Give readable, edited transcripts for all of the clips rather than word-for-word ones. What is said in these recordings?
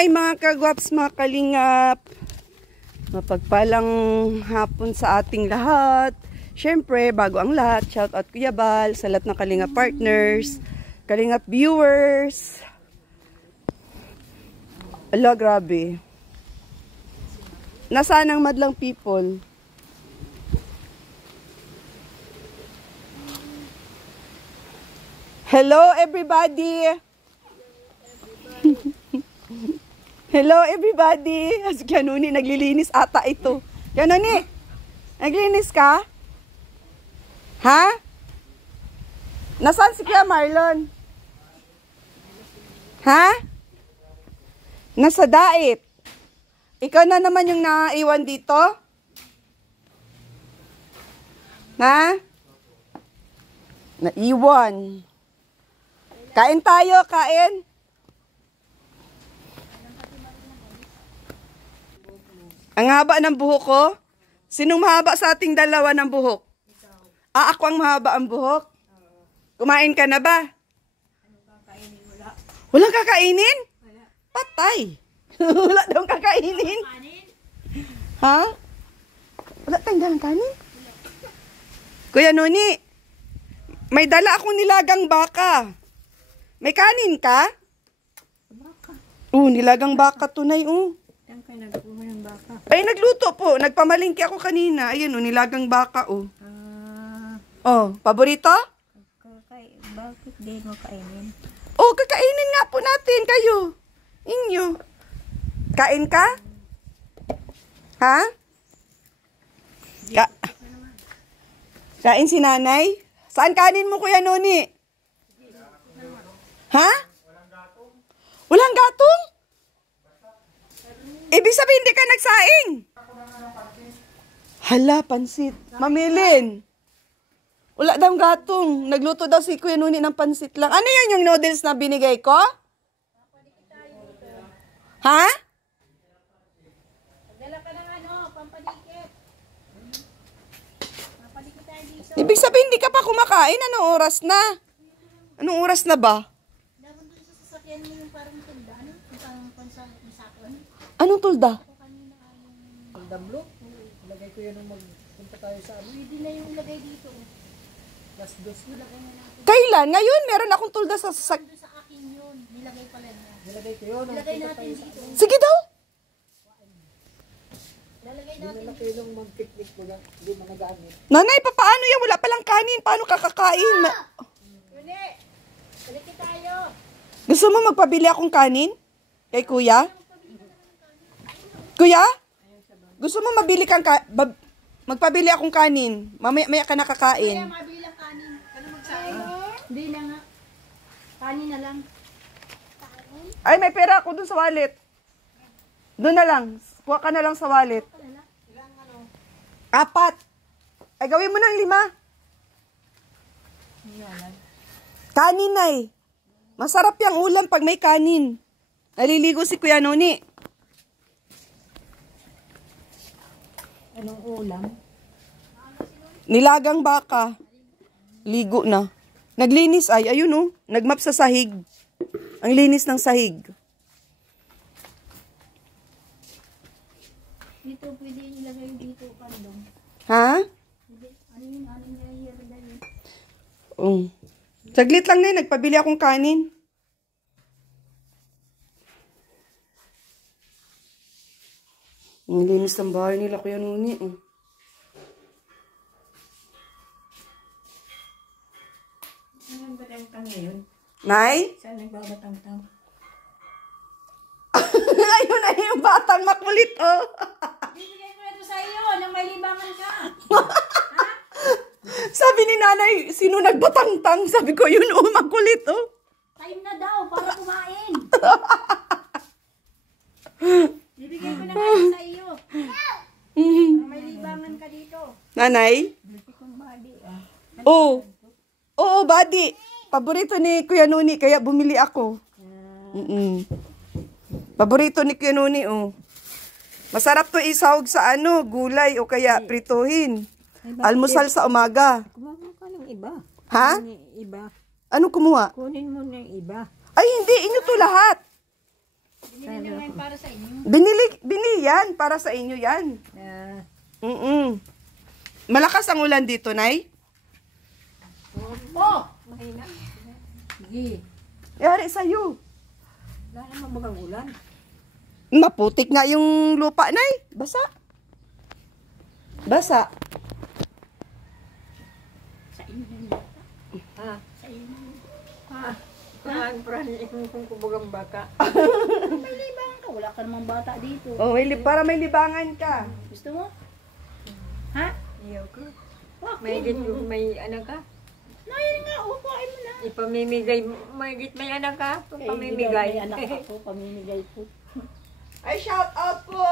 Hi mga kagwaps, mga kalingap. Mapagpalang hapon sa ating lahat. Siyempre, bago ang lahat, shout out Kuya Bal, sa lahat ng kalingap partners, kalingap viewers. Ala, grabe. Nasaan ang madlang people? Hello everybody! Hello everybody! Si Kianuni, naglilinis ata ito. Kianuni, naglilinis ka? Ha? Nasaan si Kuya Marlon? Ha? Nasa dait. Ikaw na naman yung naiwan dito? Ha? Naiwan. Kain tayo, kain. Ang haba ng buhok ko? Sinong mahaba sa ating dalawa ng buhok? Ah, ako ang mahaba ang buhok? Kumain ka na ba? Walang kakainin? Patay. Wala daw kakainin. Ha? Wala tayong dalang kanin? Kuya Noni, may dala akong nilagang baka. May kanin ka? Baka. Nilagang baka tunay, Ay, nagluto po. Nagpamalingki ako kanina. Ayun, nilagang baka, paborito? Bakit di mo kainin? Kakainin nga po natin kayo. Inyo. Kain ka? Ha? Kain si nanay? Saan kanin mo, Kuya Noni? Ha? Walang gatong? Ibig sabihin, hindi ka nagsaing. Hala, pansit. Mamilin. Wala daw gatong. Nagluto daw si Kuya Nuni ng pansit lang. Ano yun yung noodles na binigay ko? Ha? Dala ka ng pampalikit. Pampalikit tayo dito. Ibig sabihin, hindi ka pa kumakain. Anong oras na? Anong oras na ba? Dapat doon sa sasakyan mo yung parang tunda. Ano? Yung pansakon. Anong tulda? Tulda blue? Ilagay ko yan nung magpunta tayo sa ano. Pwede na yung ilagay dito. Plus dos. Nilagay na natin. Kailan? Ngayon, meron akong tulda sa Sa akin yun. Nilagay pala niya. Nilagay ko yun. Nilagay natin dito. Sige daw. Nilagay natin dito. Hindi nung mag-picnic mo lang, hindi mo nagamit. Nanay, paano yan? Wala palang kanin. Paano kakakain? Yuni! Balik tayo. Gusto mo magpabili akong kanin? Kay Kuya? Kuya? Gusto mo magpabili akong kanin? Mamaya ka nakakain. Kaya mabili lang kanin. Ano magsain? Hindi na nga. Kanin na lang. Ay, may pera ako dun sa wallet. Doon na lang. Kuha ka na lang sa wallet. 4. Ay, gawin mo ng 5. Kanin ay. Masarap yung ulam pag may kanin. Naliligo si Kuya Noni. Anong ulam? Nilagang baka. Ligo na. Naglinis ay. Ayun nagmap sa sahig. Ang linis ng sahig. Dito pwede ilagay dito kandong. Ha? Ano yung niya Saglit lang na nagpabili akong kanin. Ang linis ng bahay nila, Kuya Nuni. Saan nagbatang-tang ngayon? Nay? Saan nagbabatang-tang? Ayun na yung batang makulit, Bibigay ko na ito sa iyo nang may libangan ka. Sabi ni nanay, sino nagbatang-tang? Sabi ko, yun makulit, Time na daw para kumain. Bibigay ko na nga sa iyo. May libangan ka dito. Nanay? Bibigay kong body. Oo, buddy. Paborito ni Kuya Nuni, kaya bumili ako. Paborito ni Kuya Nuni, Masarap to isahog sa gulay o kaya prituhin. Almusal sa umaga. Kumain ka ng iba. Ha? Iba. Anong kumuha? Kunin mo na yung iba. Ay, hindi. Inyo to lahat. Binili na ngayon para sa inyo. Binili yan. Para sa inyo yan. Yeah. Malakas ang ulan dito, Nay. Oh! Mahina. Sige. Yari sa'yo. Wala naman bagang ulan. Maputik nga yung lupa, Nay. Basa. Basa. Sa inyo na yun. Ha? Sa inyo. Ha? Ang prani kung kubugang baka. May libangan ka. Wala ka namang bata dito. Oh, para may libangan ka. Gusto mo? Ha? Ayaw ko. May anak ka? Nayan nga, upain mo na. Ipamimigay, may anak ka? Pamimigay. May anak ako, pamimigay po. Ay, shout out po!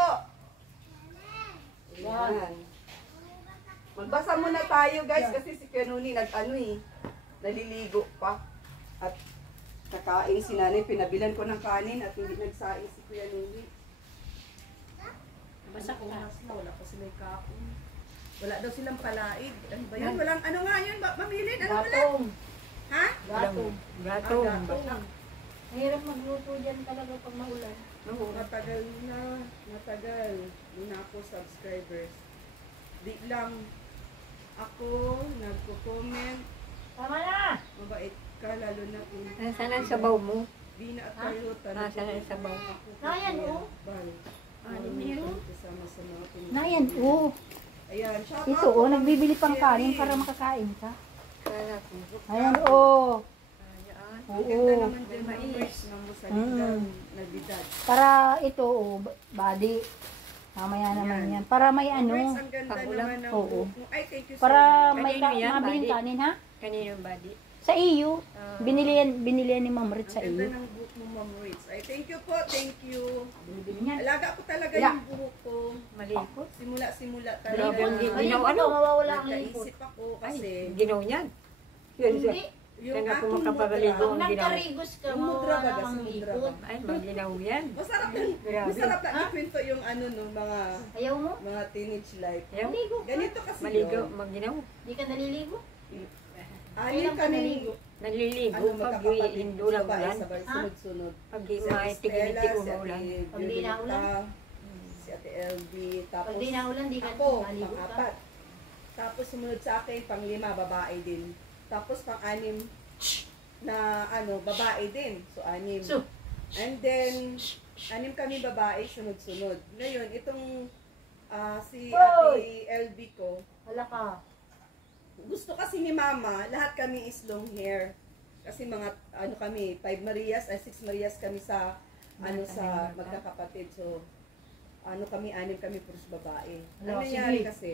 Yan. Magbasa muna tayo, guys, kasi si Kanuni naliligo pa. At kakain si nanay, pinabilan ko ng kanin at hindi nagsaing si Kuya Nuni. Basta ko na. Wala pa sila kaon. Wala daw silang palaid. Ano ba yan? Walang, ano nga yun? Mamilin? Ano pala? Gatong. Ha? Gatong. Gatong. Mahirap magluto dyan talaga pag maulan. Oo, matagal na. Matagal. Muna ako subscribers. Di lang ako nagko-comment. Tama na! Mabait ka, lalo na kung Nasaan ang sabaw mo? Bina at Carlota. Nasaan ang sabaw? Nayan, oh. Bal. meron? Kasama sa mga pinag- Nayan, oo. Ayan, shout Ito, out oh, po. nagbibili pang kanin para makakain ka. Ayan, oh. Ang ganda Oo. naman din ng merch ng Musalindang Navidad. Para ito, oh, body. Mamaya naman yan. Para may Merch, ano, ang ganda Pag-ulam? naman ng Oo. buhok mo. Ay, thank you so para much. may Kanino yan, mabiling body? kanin, ha? Kanino body? Sa iyo. Binili yan ni Ma'am Rit sa Ang ganda iyo. ng buhok mo, Ma'am Ritz. Ay, thank you po, thank you. Binibili niya. Alaga ko talaga Yeah. yung buhok ko. Malikot. Simula talaga. Grabe, Ay, Ginaw ano? ano? Mawawala ang lipot. Nagkaisip ako Ay, kasi ginaw niyan. Yun siya. Hindi. yung Kaya aking kumakapagaligo. mudra, Ang ginaw. Nagkarigos ka, yung mudra mawawala ba, ang kasi mudra lipot. ba? Ay, maginaw yan. Masarap lang, Grabe. masarap lang ikwento yung ano nung Ayaw mo? mga teenage life. Ayaw. Ganito kasi Maligo, yun. maginaw. Hindi ka naliligo? Anim Kailan ka kami, naliligo? Naliligo ano, pag magkakapatid, hindi lang babae, ulan. sabay sunod-sunod. Pag Si Ate maitigil-tig Stella, si umulan. Ate Pag di na ulan? Violeta, si Ate LB, tapos Pag di na ulan, di ka ako, naligo ka. pang-apat. Tapos sumunod sa akin, pang-lima, babae din. Tapos pang-anim na ano, babae din. So, anim. So, And then, anim kami babae, sunod-sunod. Ngayon, itong si Ate LB ko, wala ka. gusto kasi ni Mama, lahat kami is long hair. Kasi mga, ano kami, 5 Marias, 6 Marias kami sa, ano sa magkakapatid. So, ano kami, anim kami, puros babae. Ang Wala, nangyari sige. kasi,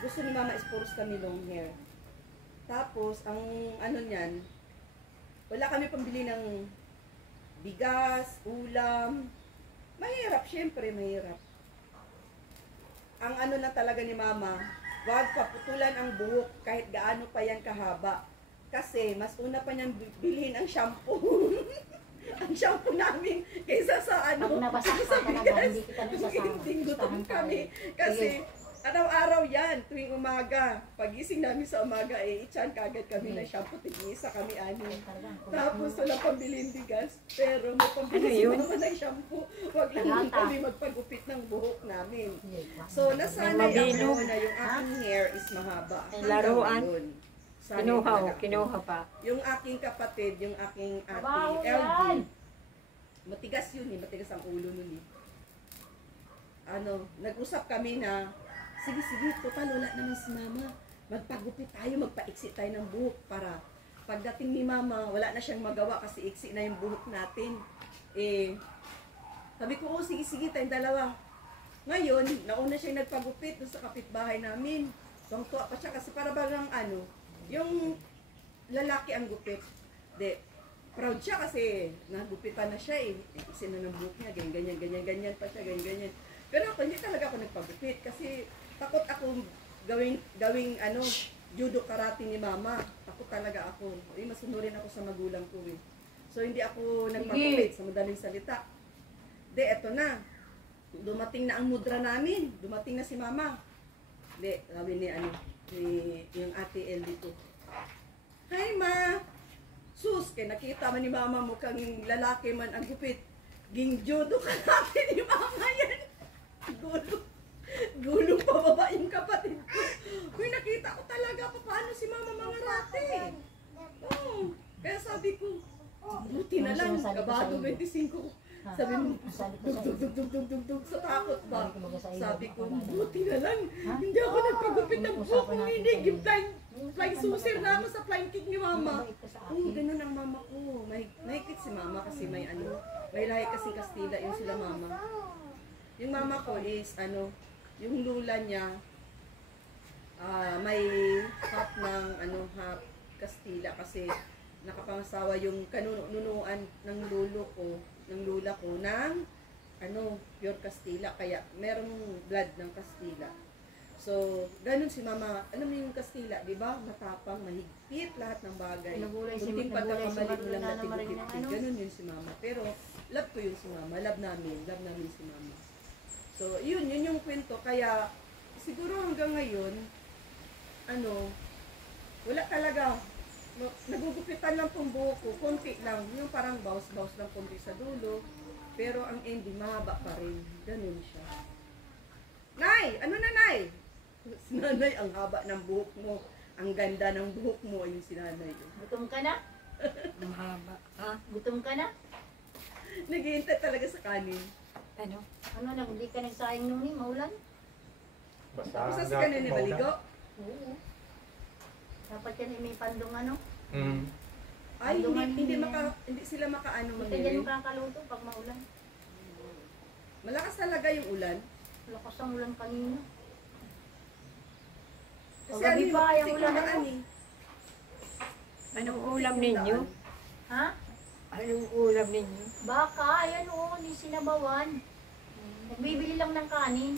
gusto ni Mama is puros kami long hair. Tapos, ang ano niyan, wala kami pambili ng bigas, ulam. Mahirap, syempre, mahirap. Ang ano na talaga ni Mama, wag paputulan ang buhok kahit gaano pa yan kahaba. Kasi, mas una pa niyang bilhin ang shampoo. Ang shampoo namin kaysa sa ano. Pag nabasa ka talaga, hindi kita nasasama. Gutom kami. Kasi, araw-araw yan, tuwing umaga. Pagising namin sa umaga, itchan kagad kami ng shampoo. Tig-isa kami anin. Tapos wala pambilhin bigas. Pero may pambili si Ano yun? Mama ng shampoo. Wag lang Lata. kami magpagupit ng buhok namin. So, nasanay Mabilog. ako na yung aking hair is mahaba. Ay, Hanggang laruan. ngayon. Sanay Kinuha talaga o, ako. kinuha pa. Yung aking kapatid, yung aking ate, Baho LB, yan. matigas yun eh, matigas ang ulo nun eh. Ano, nag-usap kami na, sige, total wala naman si Mama. Magpagupit tayo, magpaiksi tayo ng buhok para pagdating ni Mama, wala na siyang magawa kasi iksi na yung buhok natin. Eh, sabi ko, oh, sige, tayong dalawa. Ngayon, nauna siyang nagpagupit doon sa kapitbahay namin. Tuwang-tuwa pa siya kasi para bagang ano, yung lalaki ang gupit. Proud siya kasi nagupitan na siya eh. Iksi na ng buhok niya, ganyan pa siya, ganyan. Pero ako, hindi talaga ako nagpagupit kasi takot ako gawing ano, judo karate ni Mama. Takot talaga ako. Eh, masunurin ako sa magulang ko eh. So, hindi ako nagpagupit sa madaling salita. Eto na. Dumating na ang mudra namin. Dumating na si Mama. Sabi ni yung ate Ellie ko. Hi, Ma! Sus, kaya nakita man ni Mama mukhang lalaki man ang gupit. Gingjodo ka natin ni mama yan. Gulong pababa yung kapatid ko. Uy, nakita ko talaga paano si mama mga rate. Oo. Kaya sabi ko, buti na lang, kabado 25. Sabi mo, dug sa takot ba? Sabi ko, buti na lang. Hindi ako nagpagupit ng buhok kung hindi. Flying susir na ako sa flying kick ni mama. Oo, ganun ang mama ko. Mahigpit si mama kasi may lahi kasi Kastila yung sila mama. Yung mama ko is, yung lula niya, may half ng, half Kastila kasi nakapangasawa yung kanunuan ng lula ko ng pure Kastila, kaya merong blood ng Kastila. So, ganun si mama, alam mo yung Kastila, di ba? Matapang, mahigpit lahat ng bagay. Kunting pagkakamali mo lang na tigupit. Ganun yun si mama. Pero, love ko yun si mama. Love namin si mama. So, yun yung kwento. Kaya, siguro hanggang ngayon, wala talaga. Nagugupitan lang tong buhok ko, konti lang. Yung parang bawas-bawas lang konti sa dulo. Pero ang ending, mahaba pa rin. Ganun siya. Nay! Ano na, Nay? Si Nanay, ang haba ng buhok mo. Ang ganda ng buhok mo. Ayun si Nanay. Gutom ka na? Ang haba. Ha? Gutom ka na? Naghihintay talaga sa kanin. Ano? Hindi ka nagsayang nung maulan? Tapos sa kanin ni maligo? Oo. Dapat yan may pandong Ay, hindi sila makaano Hindi mamili. yan makakaluto pag maulan. Malakas talaga yung ulan. Lakas ang ulan kanina. Kasi Gabi pa, yung ulan na kumaan eh. Anong ulam ninyo? Ha? Anong ulam ninyo? Baka, ayan o, hindi sinabawan. Nagbibili lang ng kanin.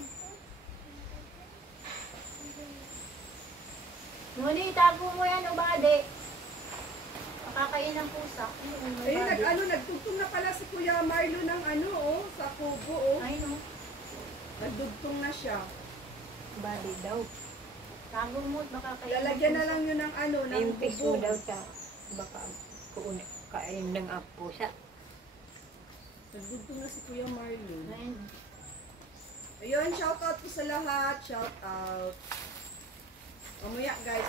Nuni, tago mo yan o bade. Makakain ng pusa. Ayun, nagtugtong na pala si Kuya Marlo ng sa kubo, Ay no, Nagdugtong na siya. bade daw. Tago mo at makakain ng Lalagyan na pusa. lang yun ng ng Yung piso bubong. daw ta. Baka kain ng apo siya. Nagdugtong na si Kuya Marlo. Ayun. Ayun, shout out po sa lahat. Shout out. Mamaya guys,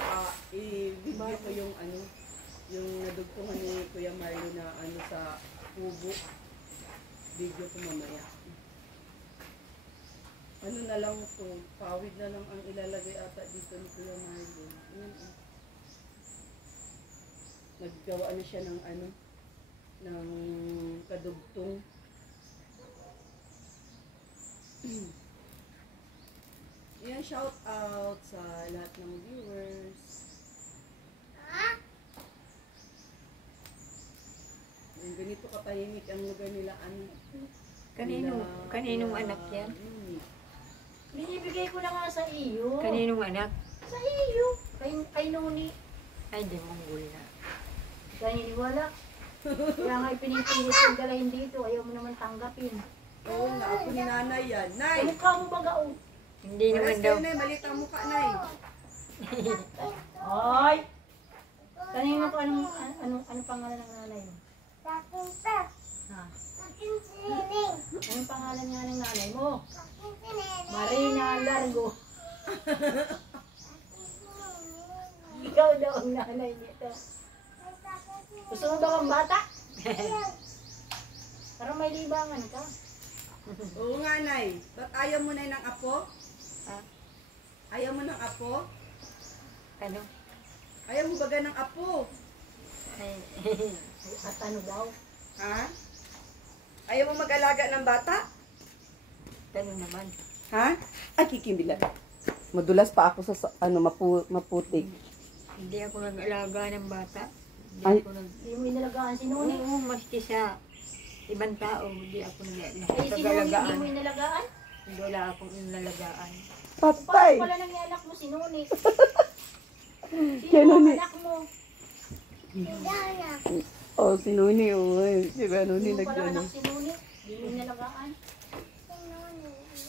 i-video ko yung yung nadugtungan ni Kuya Marlo na sa kubo. Video ko mamaya. Na lang to, pawid na lang ang ilalagay ata dito ni Kuya Marlo. Naggawa na siya ng ng kadugtong. Yan, shout out sa lahat ng viewers. Yung ganito katahimik ang lugar nila, Kaninong anak yan? Binibigay ko na nga sa iyo. Kaninong anak? Sa iyo. Kay Nuni. Ay, di monggol na. Kaya niniwala. Kaya nga ipinipilit yung dalahin dito. Ayaw mo naman tanggapin. Oo nga, ako ni Nanay yan. Nay! Ay, mukha mo baga o. Hindi naman Pares daw. kayo, Nay, malit ang mukha, Nay. Ay! Kanino ko anong pangalan ng nanay mo? Ha? Anong pangalan nga ng nanay mo? Marina Largo. Ikaw daw ang nanay nito. Gusto mo ba kang bata? Parang may libangan ka. Oo nga, Nay. Ba't ayaw mo na ng apo? Ha? Ayaw mo ng apo? Ano? Ayaw mo baga ng apo? Ay, At ano daw? Ha? Ayaw mo mag-alaga ng bata? ganun naman. Ha? Ay, kikimbilan. Madulas pa ako sa maputik. Hindi ako nag-alaga ng bata. Ay. Hindi mo inalagaan si Nuni. Oo, maski sa ibang tao, hindi ako Ay, si Nuni, hindi nag-alagaan. mo inalagaan? Wala akong inalagaan. Patay! Paano pala nang anak mo si Nuni? Kaya Sino ang Nuni. anak mo? Oh, si Nuni, oh. Si Nuni Sino pala nag-ano. anak si Nuni? Hindi mo inalagaan?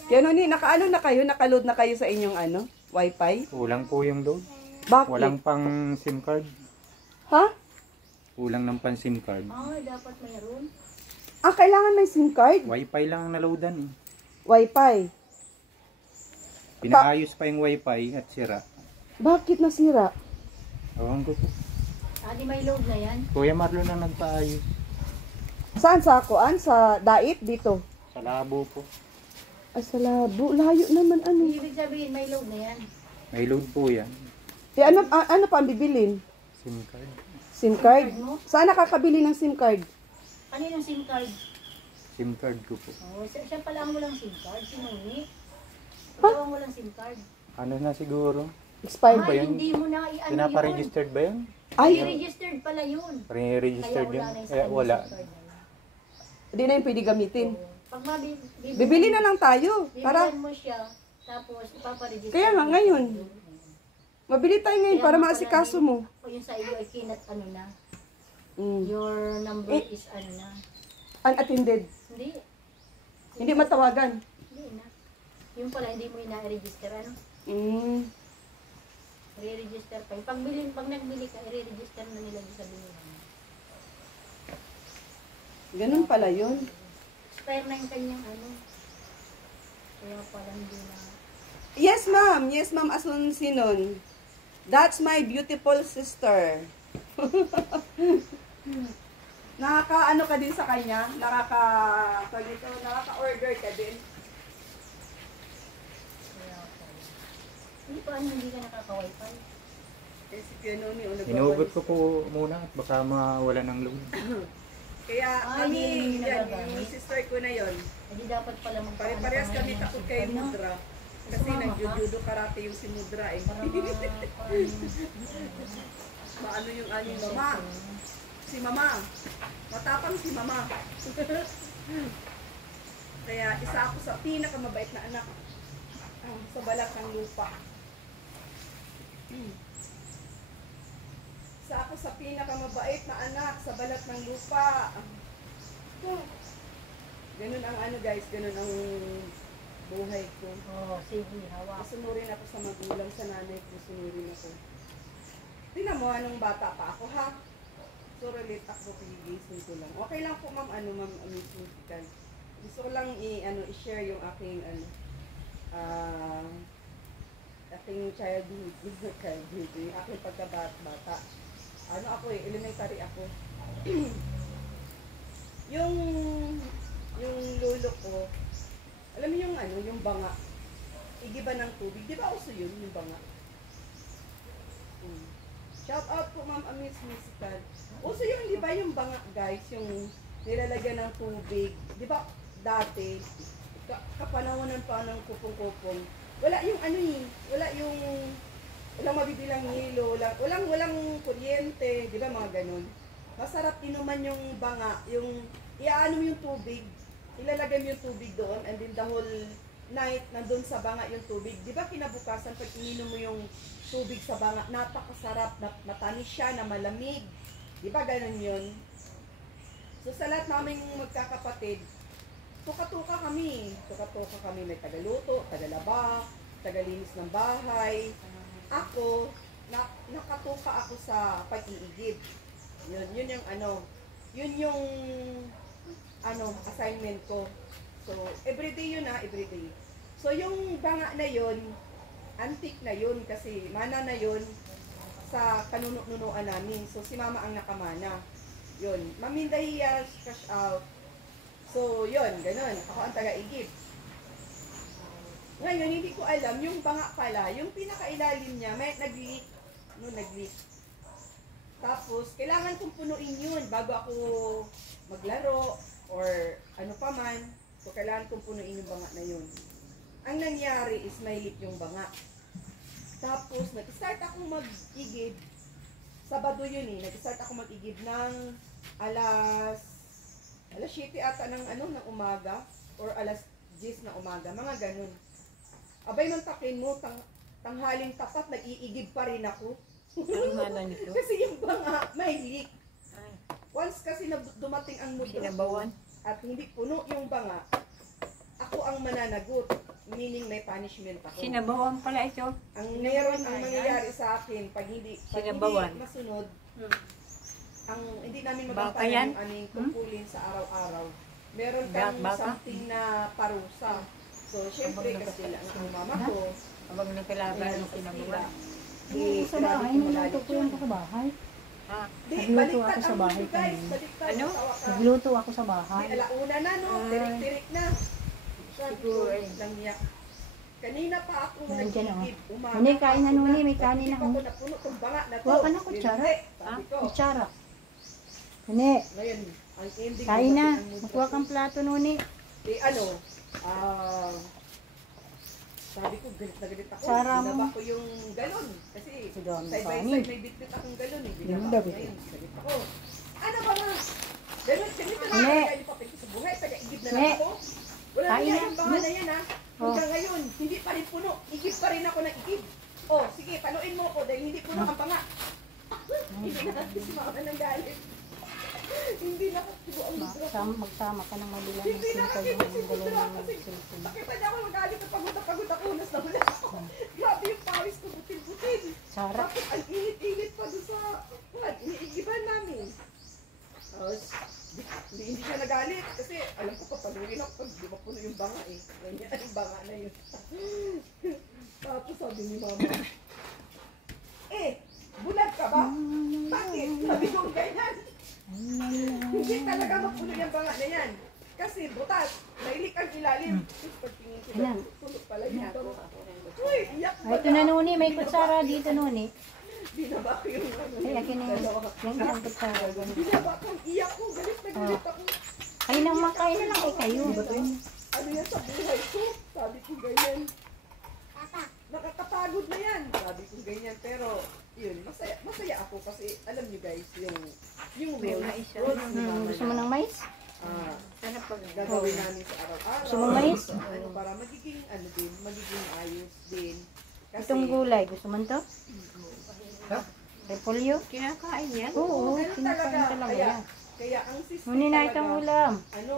Kaya Nuni, nakaano na kayo? Nakaload na kayo sa inyong Wi-Fi? Kulang po yung load. Bakit? Walang pang SIM card. Ha? Kulang ng pang SIM card. Ay, dapat mayroon. Ah, kailangan may SIM card? Wi-Fi lang ang naloadan eh. Wi-Fi. Pinaayos pa yung Wi-Fi at sira. Bakit nasira? Ewan ko po. Di may load na yan. Kuya Marlon ang nagpaayos. Saan sa kuan? Sa Dait? Dito? Sa labo po. Ay, sa Labo. Layo naman ano. Ibig sabihin, may load na yan. May load po yan. Eh, ano pa ang bibilin? SIM card. SIM card? Saan nakakabili ng SIM card? Kaninong SIM card? SIM card ko po. Oh, siya pala ang walang SIM card. Sinungi. Ikaw ang walang SIM card. Ano na siguro? Expired ba Ay, yun? hindi mo na i-ano yun. Pinapa-registered ba yun? Ay, I-registered pala yun. Re-registered yun? Kaya wala na yung Kaya wala. SIM card na yun. hindi na yung pwede gamitin. Pag Bibili na lang tayo. Para, Bibilihan mo siya, tapos ipaparegister. kaya nga ngayon. Mabili tayo ngayon para maasikaso mo. O yung sa iyo ay kinat ano na. Mm. Your number is ano na. Unattended. Hindi. Hindi matawagan. Hindi na. Yung pala hindi mo ina-register ano. Mm. Re-register pa. Pag nagbili ka, i-register na nila sa bilihan. Ganun pala yun. Expire na yung kanyang ano. Kaya pala hindi na. Yes, ma'am. Yes, ma'am. Asunsinon. That's my beautiful sister. Nakaka-ano ka din sa kanya? Nakaka-order ka din? Kaya pala. Hindi pa ano, hindi ka nakaka-wifi. Eh, si Pianoni, Inuugot ko po muna at baka mawala ng load. Kaya kami, hindi yan, nagagamit. yung sister ko na yon. Hindi dapat pala Pare-parehas kami takot kay Mudra. Kasi nag-judo karate yung si Mudra eh. Para Maano yung aming mama? Si mama. Matapang si mama. Kaya isa ako sa pinakamabait na anak sa balat ng lupa. Isa ako sa pinakamabait na anak sa balat ng lupa. Ganun ang ano guys, ganun ang buhay ko. Oh, sige, hawak. Sunurin ako sa magulang, sa nanay ko, sunurin ako. Tingnan mo, anong bata pa ako, ha? So, relate ako, pigigising ko lang. Okay lang po, ma'am, ma'am, musical. Gusto ko lang i-share yung aking, aking childhood, yung aking pagkabata. Ano ako elementary ako. yung lolo ko, alam mo yung banga, igiba ng tubig. Di ba uso yun, yung banga? Shout out po Ma'am Amis Musical. Uso yun, di ba yung banga guys, yung nilalagyan ng tubig. Di ba dati, kapanahonan pa ng kupong-kupong, wala yung walang mabibilang hilo, walang kuryente, di ba mga ganun. Masarap inuman yung banga, yung iaano mo yung tubig, ilalagay mo yung tubig doon, and then the whole night, nandun sa banga yung tubig. Di ba kinabukasan, pag ininom mo yung tubig sa banga, napakasarap, matamis siya, na malamig. Di ba ganun yun? So sa lahat naming magkakapatid, tuka-tuka kami. Tuka-tuka kami, may tagaluto, tagalaba, tagalinis ng bahay. Ako, nakatuka ako sa pag-iigib. Yun yung assignment ko. So, everyday yun everyday. So, yung banga na yun, antique na yun kasi mana na yun sa kanunuan namin. So, si mama ang nakamana. Yun. Mamindahiya, cash out. So, yun, ganun. Ako ang taga-igib. Ngayon, hindi ko alam, yung banga pala, yung pinakailalim niya, may nag-leak. Nag-leak. Tapos, kailangan kong punuin yun bago ako maglaro or ano pa man. So, kailangan kong punuin yung banga na yun. Ang nangyari is may leak yung banga. Tapos, nag-start akong mag-igib. Sabado yun nag-start akong mag-igib ng alas 7 ata ng umaga or alas 10 na umaga. Mga ganun. Abay, mantakin mo, tanghaling tapat, nag-iigib pa rin ako. Nito? Kasi yung banga, may leak. Once kasi na dumating ang mundo Sinabawan? at hindi puno yung banga, ako ang mananagot. Meaning may punishment ako. Sinabawan pala ito. Ang mangyayari sa akin, pag hindi Sinabawan. masunod, hindi namin Baka mabantayan yan? yung aming kumpulin sa araw-araw. meron kang Baka? something na parusa. So, syempre, kasi ang mama ko, Habang nagkalaban ayan, ang kinabuha. Sa bahay, niluto ko yan sa bahay. Ha? Nagluto ako sa bahay kanina. Ano? Nagluto ako sa bahay. Di alauna na, no? Tirik-tirik na. Sabi ko, Siguro, eh. lang niya. Kanina pa ako Nandiyan, nagigib. Umaga Nuni, pa kain na, ako Nuni, may kanin Hindi na, pa ako oh. napuno tong banga na to. Huwag ka na kutsara. Hindi, sabi ko. Kutsara. Nuni, Ngayon, ang ending kain na. dumating ang Magkuha kang plato, Nuni. ano, sabi ko, galit na galit ako. Sara mo. Binaba ko yung galon. Kasi Sa dami side by kanin. side may bitbit akong galon eh. Binaba ko Dapat. ngayon. Galit ako. Ano ba nga? Ganito na Hindi. kaya yung papel ko sa buhay. Taga-igib na Hindi. lang ako. Wala na Kain yan na. yung banga na yan ha. Oh. Hanggang ngayon, hindi pa rin puno. Igib pa rin ako ng igib. Oh, sige, paluin mo ako dahil hindi puno ang banga. Hindi na si mama nang galit. Hindi na kasi ang Magsama ka ng mabilang hindi ng na simple nakita yung si dalawa Budra ng kasi cellphone. nakita niya ako magalit at pagod ako, unas na ulas ako. Grabe yung pawis ko, butil-butil. Sarap. Tapos ang init-init pa doon sa iniigiban namin. Tapos, hindi siya nagalit kasi alam ko papaluin ako pag di mapuno yung banga eh. Ganyan yung banga na yun. Tapos sabi ni mama, bulag ka ba? Bakit? Sabi ko ganyan. Hindi talaga mapuno yung banga na yan. Kasi butas, nailik ang ilalim. Tapos pagtingin ko, Ayan. tulog pala yung banga. Uy, iyak Ay, ito na, Nuni. May kutsara dito, Nuni. Binaba ko yung ano. Ay, akin na yun. dalawa. Yung kutsara. Binaba ko, iyak ko, galit na galit ako. Kain na, makain na lang kayo. Ano yan sa buhay ko? Sabi ko ganyan. Nakakapagod na yan. Sabi ko ganyan. Pero, yun, masaya ako kasi alam niyo guys, yung rules ni mama Gusto mo na, ng mais? Sana pag gagawin namin sa araw-araw. Gusto mo mais? Ano, para magiging, magiging ayos din. Kasi, Itong gulay. Gusto mo ito? Repolyo? kinakain yan. Oo, ganun kinakain talaga kaya, yan. kaya ang system Nuni na talaga, itong ulam. ano,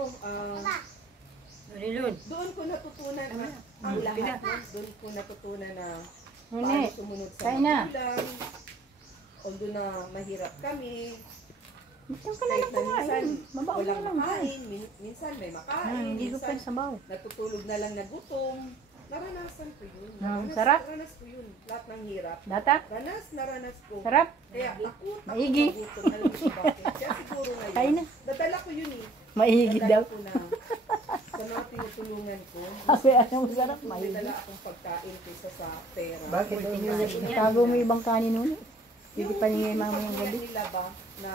Nilod. doon ko natutunan na ang lahat. Doon ko natutunan na Nuni, paano sumunod sa kain na. magulang. Although na mahirap kami, Gusto ka na kahit lang na minsan kumain. Mabaon walang na lang. makain, minsan may makain, Hindi ko pa minsan sabaw. natutulog na lang na gutom. Naranasan ko yun. Sarap. Naranas ko yun. Lahat ng hirap. Data? Naranas ko. Sarap? Kaya ako Maigi. gutom. Alam mo kung bakit? Kaya siguro Kain ngayon, na. dadala ko yun eh. Maigid Dadala daw. ko na sa mga tinutulungan ko. Sabi, anong sarap? May Maigid. dala akong pagkain kaysa sa pera. Bakit daw niya? Natago mo yung ibang kanin nun. Hindi pa niya mama yung gabi. nila ba na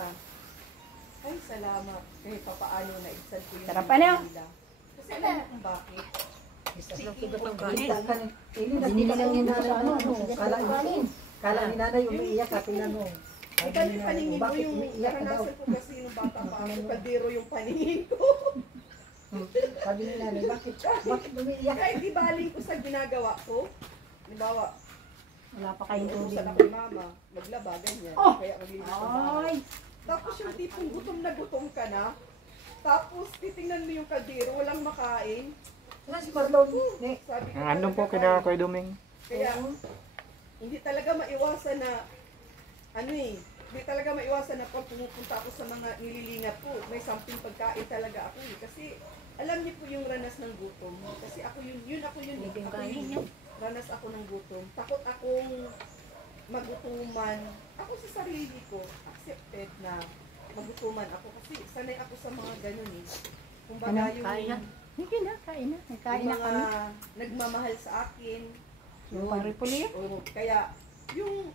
ay salamat kahit papaano na ibsan ko yung Sarap ano? nila. Kasi alam mo kung bakit? Speaking of kanin. Binili lang yun sa ano. Kala ni nanay umiiyak ka, tingnan mo. ikaw yung paningin mo Bakit yung umiiyak ka daw? naranasan ko kasi nung bata pa ako, kaldero yung paningin ko. Sabi ni nanay, bakit umiiyak? Kahit di baling ko sa ginagawa ko, halimbawa, Wala pa kayong tubig. utusan ako ni mama, maglaba, ganyan. Kaya maglinis ng bahay. Ay! Tapos yung tipong gutom ka na, tapos titingnan mo yung kaldero, walang makain. Saan si Marlon? Sabi ko Ang andun po talaga, kina Kuya Duming. Kaya, hindi talaga maiwasan na, hindi talaga maiwasan na pag pumupunta ako sa mga nililingat ko, may something pagkain talaga ako eh. Kasi, alam niyo po yung ranas ng gutom. Kasi ako yun ako yun. Hindi yung Ako kanin yun. yan. Ranas ako ng gutom. Takot akong magutuman. Ako sa sarili ko, accepted na magutuman ako. Kasi sanay ako sa mga ganun eh. Kung baga Ano? yung, Kain na. Sige na, kain na. Kain yung na mga kami. nagmamahal sa akin, Yung pang repolyo? o kaya yung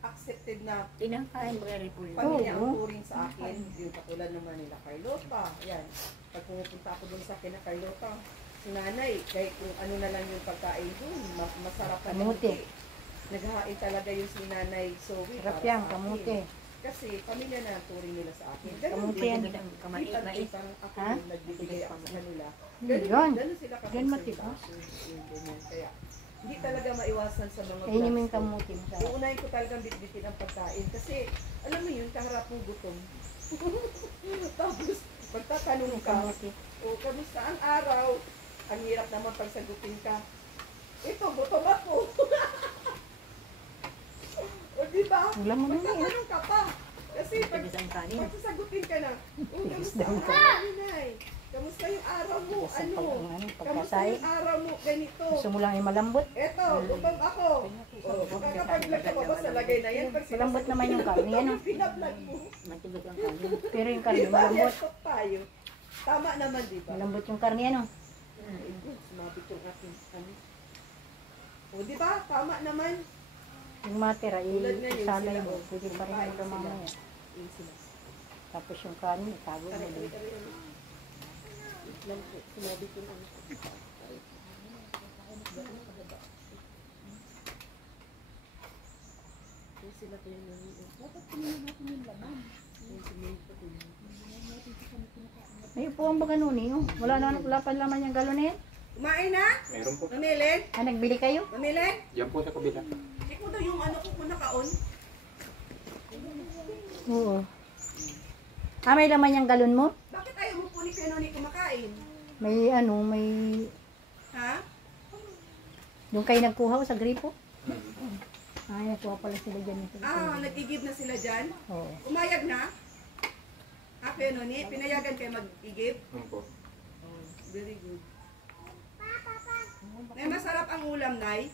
accepted na Kinakain mo rin po. pamilya ang Oo. turing sa akin, yung katulad naman nila Carlota. Ayan, pag pumupunta ako dun sa kina Carlota, si nanay, kahit kung ano na lang yung pagkain dun, masarap pa Kamote. Naghahain talaga yung si nanay Zoe Sarap para yan, sa akin. kamote. Kasi pamilya na ang turing nila sa akin. Kamote yan. Kamait, mais. Parang ako Ha? yung nagbibigay ako sa kanila. Yun. Ganun sila kapag Yan matigas. Kaya, hindi talaga maiwasan sa mga Kainin mo yung vlogs ko. kamuti mo sa Uunahin ko talagang bitbitin ang pagkain kasi alam mo yun, kaharap mo gutom. Tapos pagtatanong ka, kamuti. o kamusta ang araw? Ang hirap naman pagsagutin ka. Ito, gutom ako. O diba? Ulam mo na yun. Magtatanong ka pa. Kasi pag Isang kanin. pagsasagutin ka na, kamusta ang araw, Inay? Kamusta Sa ano? Kamusta pagkasay. yung araw mo? Ganito. Gusto mo lang ay malambot. Eto, upang ako. Makakapag-vlog ako ba sa lagay na yan? Pag Malambot naman yung karne, ano? pinablog mo. Pero yung karne Di ba? malambot. Laptop tayo. Tama naman, di ba? Malambot yung karne, ano? Sumabit yung aking ano. O, di ba? Tama naman. Yung matira, Tulad na yun, isalay sila, mo. oh. Pwede pa rin Kain yung sila. mamaya. Yun sila. Tapos yung karne, tago mo din. Sumabit yung ano. Sila kayo na dapat tingnan natin yung laman. May upuan ba ganun eh? Oh. Wala pa laman yung galon na yan? Kumain na? Meron po. Mamilin? Ah, nagbili kayo? Mamilin? Diyan po sa kabila. Check mo daw yung ano ko kung naka-on. Oo. Ah, may laman yung galon mo? Bakit ayaw mo po ni Kenoni kumakain? May ano, may... Ha? Doon kayo nagkuha sa gripo? Ay, nakuha pala sila dyan. Ah, nag-igib na sila dyan? Oo. Umayag na? Ah, Kenoni, pinayagan kayo mag-igib? Ano po? Oh, very good. Nay, masarap ang ulam, Nay?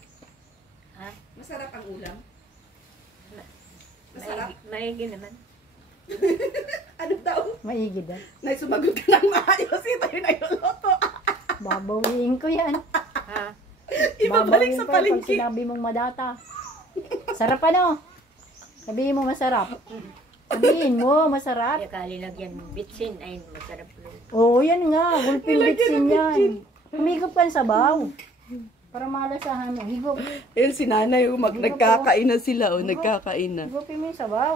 Ha? Masarap ang ulam? Masarap? Maigi naman. Ano daw? Maigid ah. Nay, sumagot ka ng maayos. Ito yung nayoloto. Babawiin ko yan. Ha? Ibabalik sa Babawiin ko yan pag palengke. sinabi mong madata. Sarap ano? Sabihin mo masarap. Sabihin mo masarap. Kaya kalinagyan ng bitsin ay masarap rin. Oo, yan nga. Gulping bitsin yan. Humigop ka ng sabaw. Para malasahan mo. Higop. Ayun, si nanay, nagkakain na sila. Oh, nagkakain na. Higopin mo yung sabaw.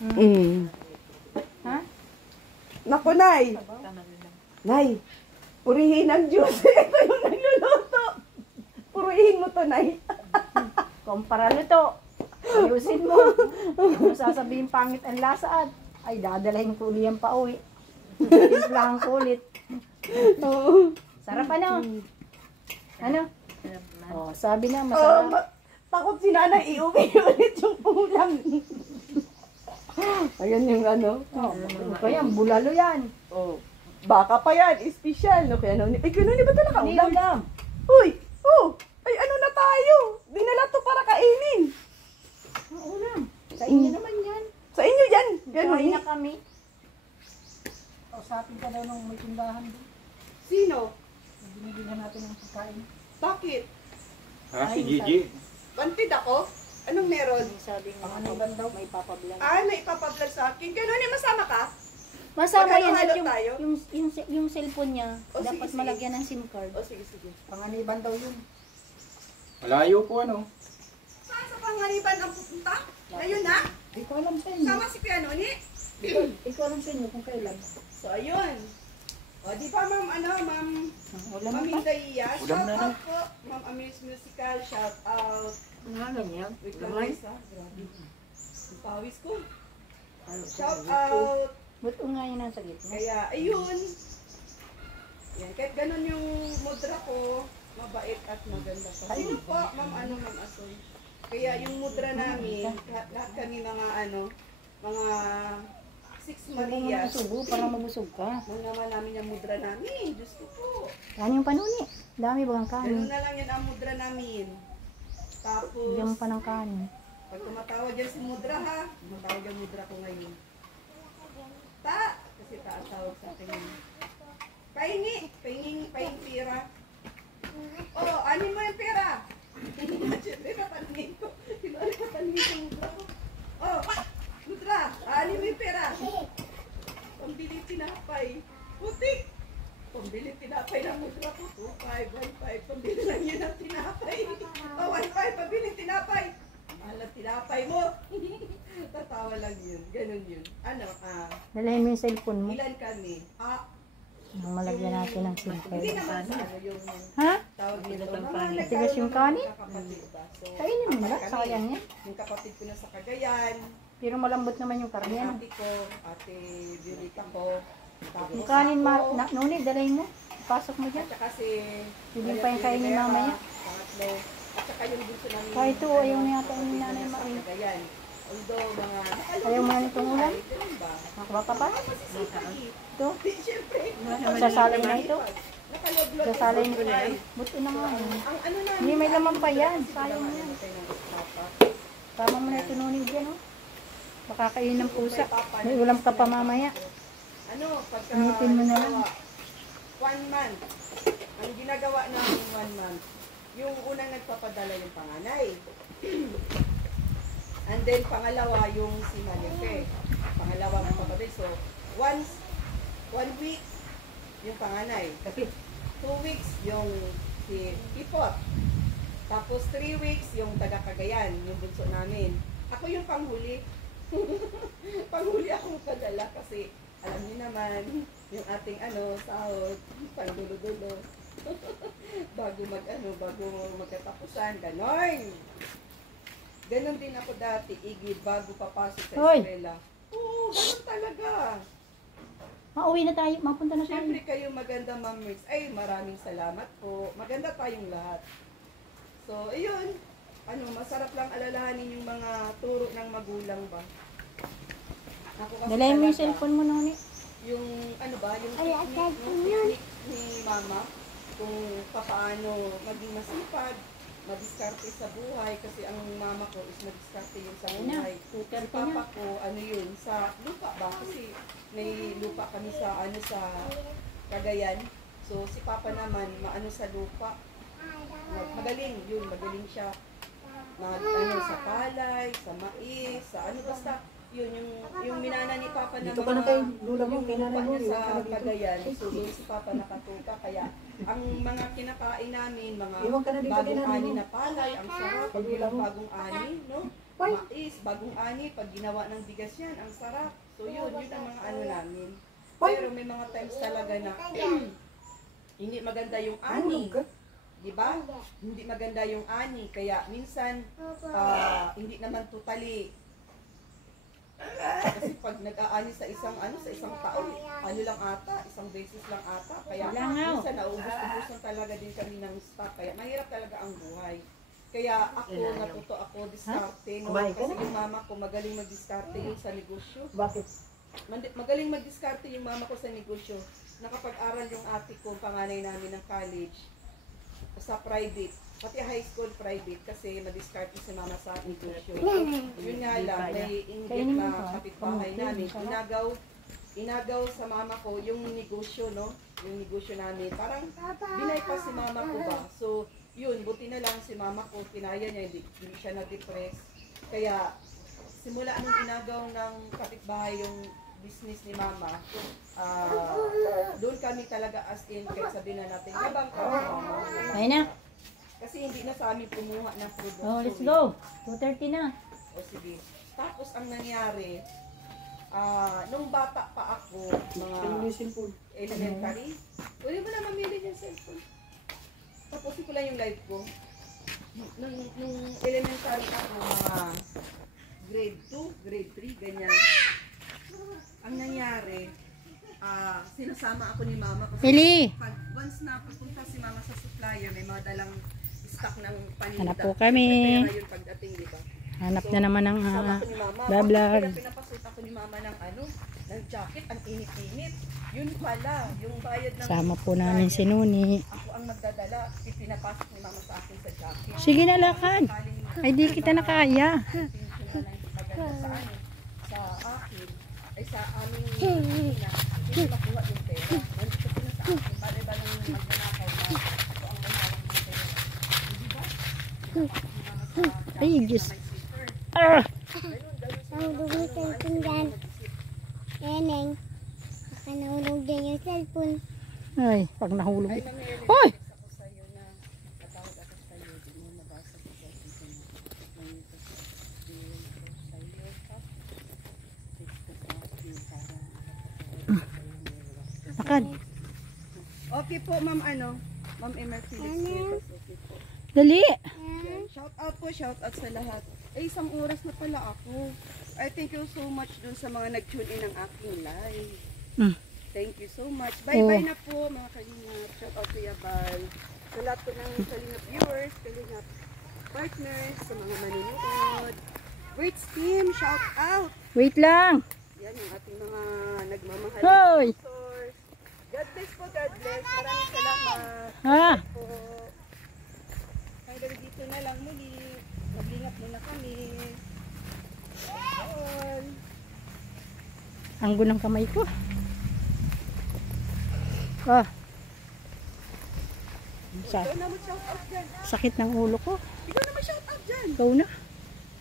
Mm. Ha? Naku, Nay. Tama lang. Nay, purihin ang Diyos. Ito yung nagluluto. Purihin mo to, Nay. Kumpara nito. Ayusin mo. Kung sasabihin pangit ang lasaan, ay dadalahin ko uli ang pauwi. Timplahan ko ulit. Oo. Sarap ano? Ano? Sarap naman. Oh, sabi na Oh, masarap. takot si nanay iuwi ulit yung ulam. Ayan yung ano. Oh, kaya bulalo yan. Oh, baka pa yan. Espesyal. No? Kaya ay, kaya ba ito Hindi nakaulam? ulam. Uy! Oh! Ay, ano na tayo? Dinala to para kainin. Ang ulam. Sa inyo naman yan. Sa inyo yan. Ganun. Kain na kami. Kausapin ka daw ng may tindahan doon. Sino? Binibilhan natin ng pagkain. Bakit? Ha? Si Gigi? Bantid ako? Anong meron? Sabi nga, panganiban daw, may papablog. Ah, may ipapablog sa akin. Ganun, masama ka? Masama yan at Maghalo-halo tayo? yung cellphone niya, O, sige, dapat sige. malagyan ng SIM card. O, sige, sige. Panganiban daw yun. Malayo po ano? Saan sa panganiban ang pupunta? Ngayon na? Hindi ko alam sa inyo. Sama si Pianoni? Hindi ko alam sa inyo kung kailan. So, ayun. O, di ba, ma'am, Ulam Ma'am pa. Hindaya, Ulam shout na out po. Ma'am Amir's Musical, shout out. Ang nga ganyan. Wait lang, Naman. guys, ha? Grabe. Ang pawis ko. Ano, Shout out. Buto nga yun nasa gitna. Kaya, ayun. Yan, kahit ganun yung mudra ko, mabait at maganda pa. Sino po, ma'am, ma'am Asoy? Kaya yung mudra namin, lahat kami mga mga Six Subo mo Maria. ng subo para mabusog ka. Nung naman namin yung mudra namin. Diyos ko po. Yan yung panuni. Dami bagang Ganun kanin. na lang yan ang mudra namin. Tapos, Bigyan mo pa ng kanin. pag tumatawag yan si mudra ha, tumatawag yung mudra ko ngayon. Ta! Kasi ta ang tawag sa akin yun. Pahingi! Pahinging pira. Oh, anin mo yung pera! Siyempre, napaningin ko. Sino napaningin ko mudra ko? Oh, mudra! Anin mo yung pera! Pambili tinapay. Putik! Pambili tinapay ng mudra ko. 2.5, 1.5. Pambili lang yun ng tinapay. Oh, 1.5. Pambili tinapay. Mahal ang tinapay mo. Tatawa lang yun. Ganun yun. Dalahin mo yung cellphone mo. Ilan kami? Nang malagyan natin ng SIM Hindi card. naman sa yung Ha? tawag nila. Hindi Mga naman Tigas yung kanin? kapatid ba? So, Kainin mo na. kami, Sayang yan. yung kapatid ko na sa Cagayan, Pero malambot naman yung karne. Ano? ate ko, ate Violeta ko, tapos Yung kanin, ako, nuni, dalahin mo. Pasok mo at dyan. saka si Hindi Maria pa yung kainin Rivera, mamaya. pangatlo, at saka yung gusto namin Kahit ito, ayaw na yata yung nanay sa Marie. Cagayan. Although mga Ayaw mo na itong ulam? Nakuha ka pa? Ito? Sasalay na ito? Sasalay na ito? Buti na nga. Hindi, may laman pa yan. Sayang yan. Tama mo na ito nunin dyan, oh. Baka kain ng pusa. May ulam ka pa mamaya. ano, pagka Initin mo na lang. 1 month. Ang ginagawa namin 1 month, yung unang nagpapadala yung panganay. And then pangalawa yung si Malife. Pangalawa magpapadala. So, 1 week yung panganay. 2 weeks yung si Ipot. Tapos 3 weeks yung taga-Cagayan, yung bunso namin. Ako yung panghuli. Panghuli akong padala kasi alam niyo naman yung ating sahod, pangdulo-dulo. bago magkatapusan, ganon. Ganon din ako dati, Iggy, bago papasok sa Hoy! eskwela. Oo, ganon talaga. Mauwi na tayo. Mapunta na tayo. Siyempre kayo maganda, Ma'am Mix. Ay, maraming salamat po. Maganda tayong lahat. So, ayun. Masarap lang alalahanin yung mga turo ng magulang ba? Ako kasi Dalayan mo yung talaga, cellphone mo, Noni. yung technique ni Mama kung paano maging masipag, madiskarte sa buhay kasi ang mama ko is madiskarte yun sa buhay. Si Papa ko, yun, sa lupa ba? Kasi may lupa kami sa Cagayan. So si Papa naman maano sa lupa. Magaling magaling siya. Sa palay, sa mais, sa basta yun yung minana ni Papa na Dito ka na kay lula mo, yung kay nanay mo, lupa niya iwan sa ka na dito. Cagayan. So doon si Papa nakatuka kaya ang mga kinakain namin, mga Iwan ka na dito kay bagong nanay ani mo. na palay, ang sarap. Pag yung bagong ani, no? Mais, bagong ani, pag ginawa ng bigas yan, ang sarap. So yun ang mga namin. Pero may mga times talaga na hindi maganda yung ani. Di ba? Hindi maganda yung ani. Kaya minsan, hindi naman totally. Kasi pag nag-aani sa isang taon, lang ata, isang beses lang ata. Kaya minsan nauubos-ubusan talaga din kami ng stock. Kaya mahirap talaga ang buhay. Kaya natuto ako diskarte. No? Kasi yung mama ko magaling mag-diskarte yun sa negosyo. Bakit? Magaling mag-diskarte yung mama ko sa negosyo. Nakapag-aral yung ate ko, panganay namin ng college. Sa private, pati high school private kasi madiskarte si mama sa negosyo. Yun nga lang, may inggit na kapitbahay namin. Inagaw sa mama ko yung negosyo, no? Yung negosyo namin. Parang binay pa si mama ko ba? So, yun, buti na lang si mama ko, kinaya niya, hindi siya na-depress. Kaya, simula nung inagaw ng kapitbahay yung business ni mama, doon kami talaga as in, kahit sabihin na natin, yabang ka, mama. Ayun na. Kasi hindi na sa amin kumuha ng produkto. Oh, let's go. 2:30 na. O sige. Tapos ang nangyari, nung bata pa ako, mga elementary, pwede mo na mamili ng cellphone. Tapusin ko lang yung live ko. Nung elementary ako, mga grade 2, grade 3, ganyan. Ang nangyari, sinasama ako ni mama kasi Eli! pag once na pupunta si mama sa supplier, may mga dalang stock ng paninda. Hanap po kami. Pera yun pagdating, di ba? Hanap na naman ng Sama ko ni mama. vlog. Kaya pinapasuta ko ni mama ng ng jacket, ang init-init. Yun pala, yung bayad ng Sama po namin si Nuni. ako ang nagdadala, pinapasok ni mama sa akin sa jacket. Sige na, lakad. Ay, di kita na kaya. Maganda sa akin, ay sa aming ina, hindi makuha yung pera. Nandito ko na sa akin, ba nung magnanakaw na ako ang magkawang ng pera. Hindi ba? Ay, Diyos. May zipper. Ah! Ang dugong cellphone dyan. Eneng. Baka nahulog dyan yung cellphone. Ay, pag nahulog. Ay, nangyayari Hoy! ako sa'yo na natawag ako sa'yo, di mo nabasa ko sa akin na may sasabihin ko sa'yo ka. Lakad. Okay po, Ma'am Ma'am Emma Felix. Okay po. Dali. Yan. Shout out sa lahat. Isang oras na pala ako. I thank you so much dun sa mga nag-tune in ng aking live. Mm. Thank you so much. Bye-bye na po mga kalingap. Shout out to Yabal. Sa lahat po ng kalingap viewers, kalingap partners, sa mga manunood. Great team, shout out. Wait lang. Yan yung ating mga nagmamahal. Hoy. sponsors. God bless po, God bless. Maraming salamat Ha? po. Hanggang dito na lang muli. Mag-ingat muna kami. All. Anggo ng kamay ko. Ah. Ikaw na mag-shout out dyan. Sakit ng ulo ko. Ikaw na mag-shout out dyan. Ikaw na.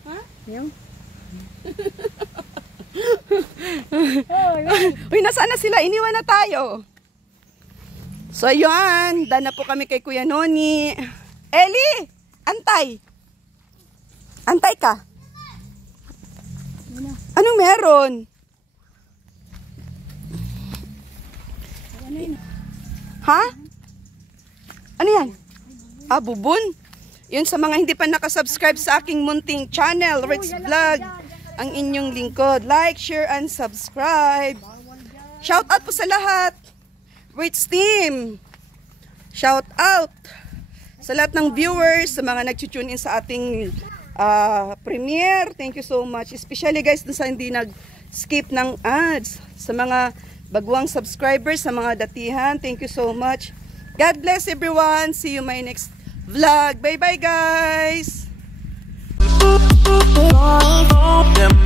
Ha? Yung. Uy, nasaan na sila? Iniwan na tayo. So, yun. Daan na po kami kay Kuya Noni. Eli! Antay! Antay ka. Anong meron? Ha? Ano yan? Ah, bubon? Yun sa mga hindi pa nakasubscribe sa aking munting channel, Rich Vlog. Ang inyong lingkod. Like, share, and subscribe. Shout out po sa lahat. Rich Team. Shout out sa lahat ng viewers, sa mga nag-tune in sa ating premiere. Thank you so much. Especially guys, dun sa hindi nag-skip ng ads. Sa mga bagwang subscribers, sa mga datihan. Thank you so much. God bless everyone. See you my next vlog. Bye bye guys. Them